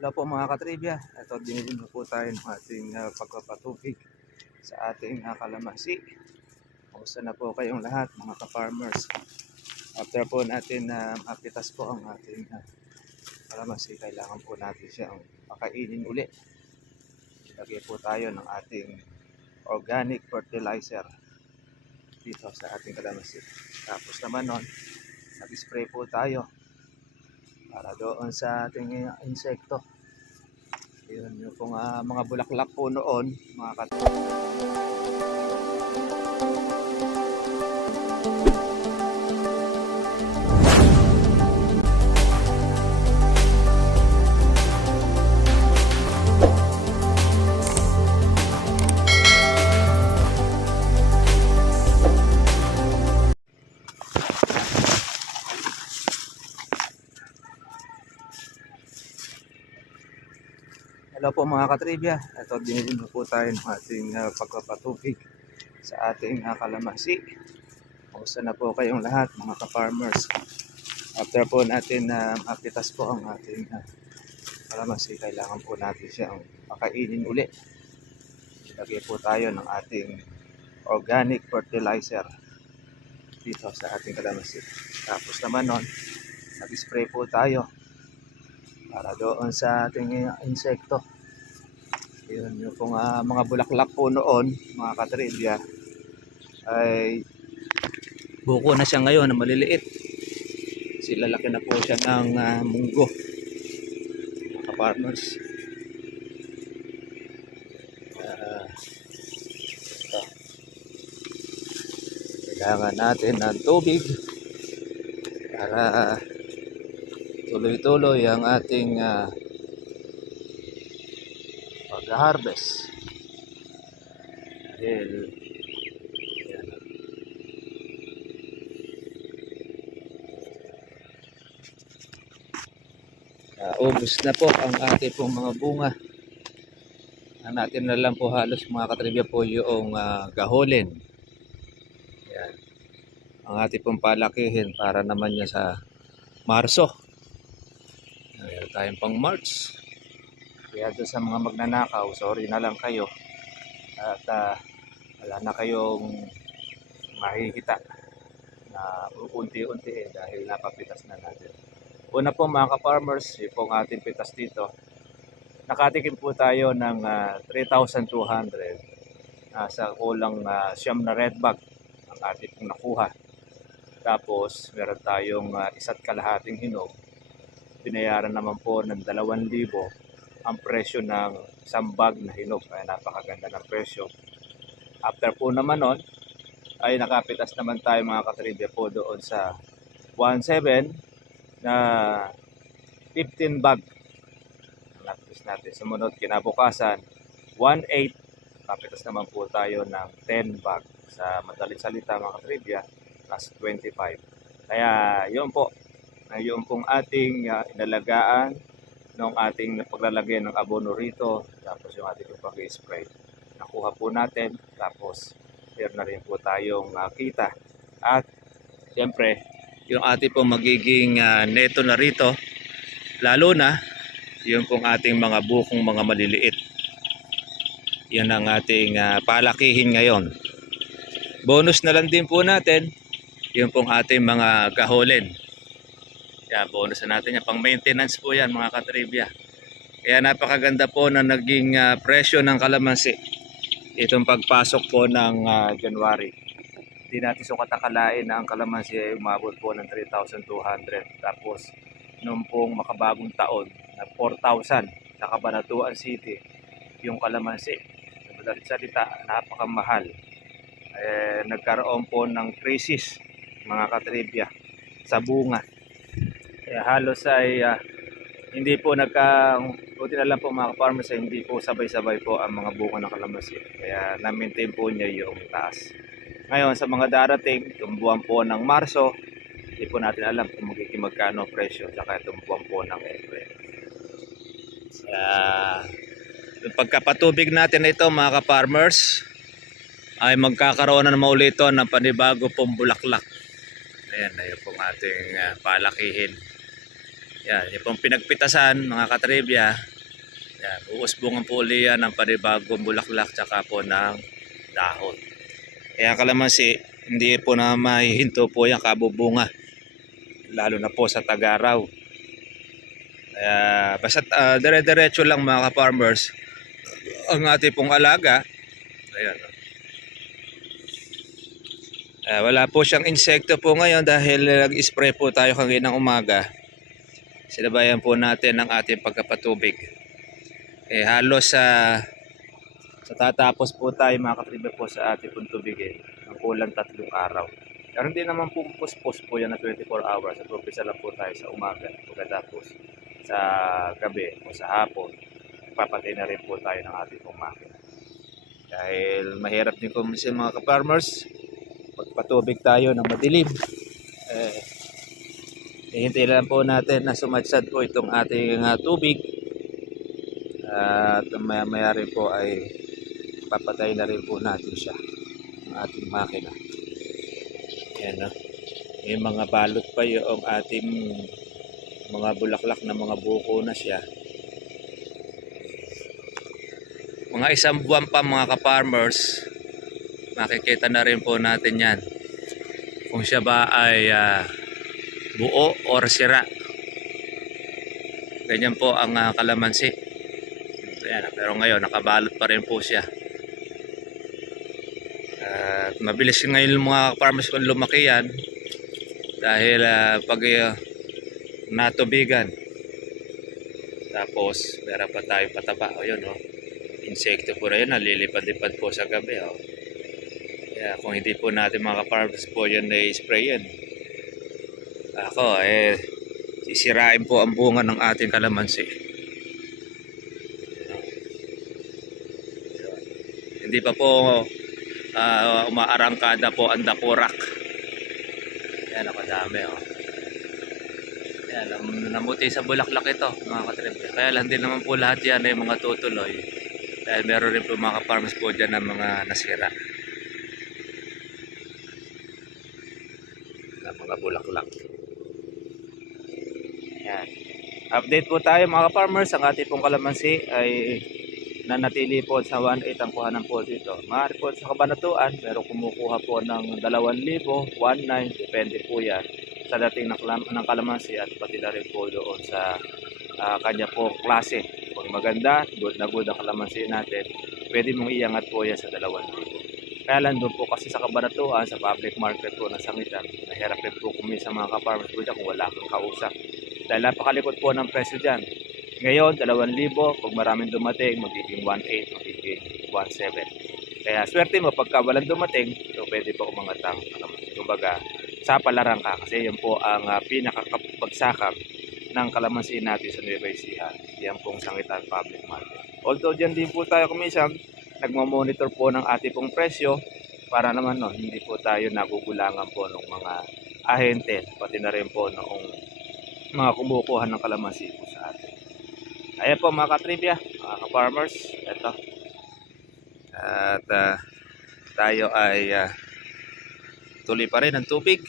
Hello po mga katribya. Ito, dinilin po tayo ng ating pagpapatubig sa ating kalamansi. Kumusta na po kayong lahat mga ka-farmers? After po natin mapitas po ang ating kalamansi, kailangan po natin siyang pakainin uli. Ilagay po tayo ng ating organic fertilizer dito sa ating kalamansi. Tapos naman nun, nag-spray po tayo para doon sa ating insekto. Yun yung pong mga bulaklak po noon, mga Hello po mga katribya. Ito, dinilin po tayo ng ating pagpapatubig sa ating kalamansi. Kumusta na po kayong lahat mga ka-farmers? After po natin mapitas po ang ating kalamansi, kailangan po natin siyang pakainin uli. Ilagay po tayo ng ating organic fertilizer dito sa ating kalamansi. Tapos naman nun, nag-spray po tayo para doon sa ating insekto. Yun yung pong mga bulaklak po noon, mga katribya, ay buko na siya ngayon na maliliit. Silalaki na po siya ng munggo, mga farmers. Kailangan natin ng tubig para tuloy-tuloy ang ating pag-harvest. Dahil ubos na po ang ating pong mga bunga. Ang natin na lang po halos mga katribya po yung gaholin. Yan. Ang ating pong palakihin para naman niya sa Marso. Mayroon tayong pang March. Kaya doon sa mga magnanakaw, sorry na lang kayo. At wala na kayong makikita na unti-unti dahil napapitas na natin. Una po mga ka-farmers, yung pong ating pitas dito, nakatikim po tayo ng 3,200 sa kulang siyam na red bag ang ating pong nakuha. Tapos meron tayong 1.5 hinog. Binayaran naman po ng 2,000 ang presyo ng isang bag na hinog. Ay napakaganda ng presyo. After po naman nun, ay nakapitas naman tayo mga katribya po doon sa 1,700 na 15 bag. Napitas natin. Sumunod kinabukasan, 1,800. Nakapitas naman po tayo ng 10 bag. Sa madaling salita mga katribya, plus 25. Kaya yun po, yung pong ating inalagaan ng ating paglalagay ng abono rito, tapos yung ating pag-spray. Nakuha po natin, tapos meron na rin po tayong kita. At siyempre, yung ating pong magiging neto na rito, lalo na yung pong ating mga bukong mga maliliit. Yan ang ating palakihin ngayon. Bonus na lang din po natin yung pong ating mga gaholin. Yan, bonus na natin yan. Pang maintenance po yan mga katribya. Kaya napakaganda po na naging presyo ng kalamansi. Itong pagpasok po ng January. Hindi natin sukat akalain na ang kalamansi ay umabot po ng 3,200. Tapos noong pong makabagong taon na 4,000 sa Cabanatuan City yung kalamansi. Sa madaling salita, napakamahal. Nagkaroon po ng crisis mga katribya sa bunga. Kaya halos ay hindi po buti na lang po mga farmers ay hindi po sabay-sabay po ang mga bunga ng kalamansi. Kaya na-maintain po niya yung taas. Ngayon sa mga darating, itong buwan po ng Marso, hindi po natin alam kung magiging magkano presyo saka itong buwan po ng April. Yung pagkapatubig natin ito mga ka-farmers ay magkakaroon na naman ulit ito ng panibago pong bulaklak. Ayan, ayun pong ating palakihin. Yan, yung pong pinagpitasan mga katribya. Yan, uusbungan po uli yan ng panibagong bulaklak tsaka po ng dahon. Kaya kalamansi, hindi po na mahihinto po yan kabubunga. Lalo na po sa tag-araw. Kaya basta dire-diretso lang mga ka-farmers ang ating pong alaga. Ayan. Wala po siyang insekto po ngayon dahil nag-spray po tayo kaninang umaga. Sinabayan po natin ang ating pagkapatubig. Halos sa tatapos po tayo mga katribya po sa ating pong tubigin ang kulang 3 araw. Pero hindi naman po puspos po yan na 24 hours. At umpisa lang po tayo sa umaga. Pagkatapos sa gabi o sa hapon, papatay na rin po tayo ng ating pong makina. Dahil mahirap din kuminsan mga ka-farmers, pagpatubig tayo ng madilim. Hihintay lang po natin na sumadsad po itong ating tubig. At maya rin po ay papatay na rin po natin siya ang ating makina. Ayan, no? May mga balot pa yung ating mga bulaklak na mga buko na siya. Mga 1 buwan pa mga ka-farmers, makikita na rin po natin yan kung siya ba ay buo or sira. Ganyan po ang kalamansi. Ayan, pero ngayon nakabalot pa rin po siya. Mabilis ngayon mga farmers kung lumaki yan dahil pag natubigan tapos meron pa tayo pataba. O yun, insekto po na yun, nalilipad-lipad po sa gabi. Kaya kung hindi po natin mga farmers po yan na-spray yan, ako sisirain po ang bunga ng ating kalamansi. Hindi pa po umaarangkada po ang dakurak. Yan, nakadami. Yan, namuti sa bulaklak ito mga katribya. Kaya lang din naman po lahat yan ay mga tutuloy. Dahil meron rin po mga farmers po dyan ng mga nasira na mga bulaklak. Yan. Update po tayo mga farmers. Ang ating pong kalamansi ay nanatili po sa 1.8 ang kuhanan po dito. Maaari po sa Kabanatuan, pero kumukuha po ng 2,000, 1,900, depende po yan sa dating ng kalamansi at pati na rin po doon sa kanya po klase. Kung maganda, good na good ang kalamansi natin, pwede mong iangat po yan sa 2,000. Kaya lang doon po kasi sa Kabanatuan, sa public market po ng sangitan, nahirap rin po kumisa mga ka-farmers po dyan kung wala kang kausap. Dahil napakalikot po ng presyo dyan. Ngayon, 2,000. Pag maraming dumating, magiging 1.8, magiging 1.7. Kaya swerte mo, pagka walang dumating, so pwede pa umangat ang kalamansi. Kumbaga, sa palaran ka. Kasi yan po ang pinakakapagsakap ng kalamansi natin sa Nueva Ecija. Yan pong sangitan public market. Although dyan din po tayo kumisang, nagmamonitor po ng ating pong presyo para naman hindi po tayo nagugulangan po ng mga ahente, pati na rin po noong mga kumukuha ng kalamansi po sa atin. Ayan po mga katribya, mga ka-farmers, ito. At tayo ay tuloy pa rin ang tubig.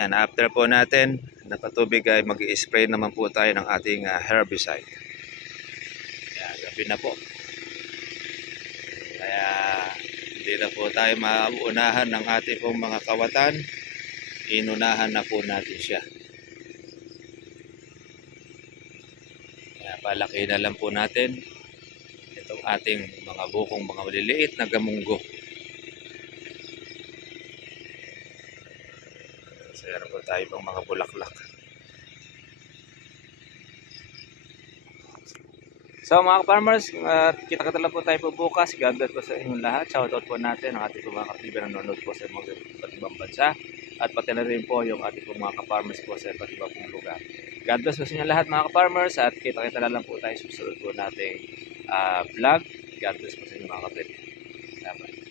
Yan, after po natin napatubig ay mag-i-spray naman po tayo ng ating herbicide. Yan, gabi na po. Kaya hindi na po tayo mauunahan ng ating pong mga kawatan. Inunahan na po natin siya. Palaki na lang po natin itong ating mga bukong mga maliliit na gamunggo. So, meron po tayo pang mga bulaklak. So mga farmers, kita-kita lang po tayo po bukas. God bless po sa inyong lahat. Shoutout po natin ang ating mga kapiban na nanonood po sa mga iba't ibang bansa. At pati na rin po yung ating mga ka-farmers po sa iba't ibang lugar. God bless po sa inyo lahat mga ka-farmers at kita-kita na lang po tayo susunod po nating vlog. God bless po sa inyo mga kapatid. Salamat.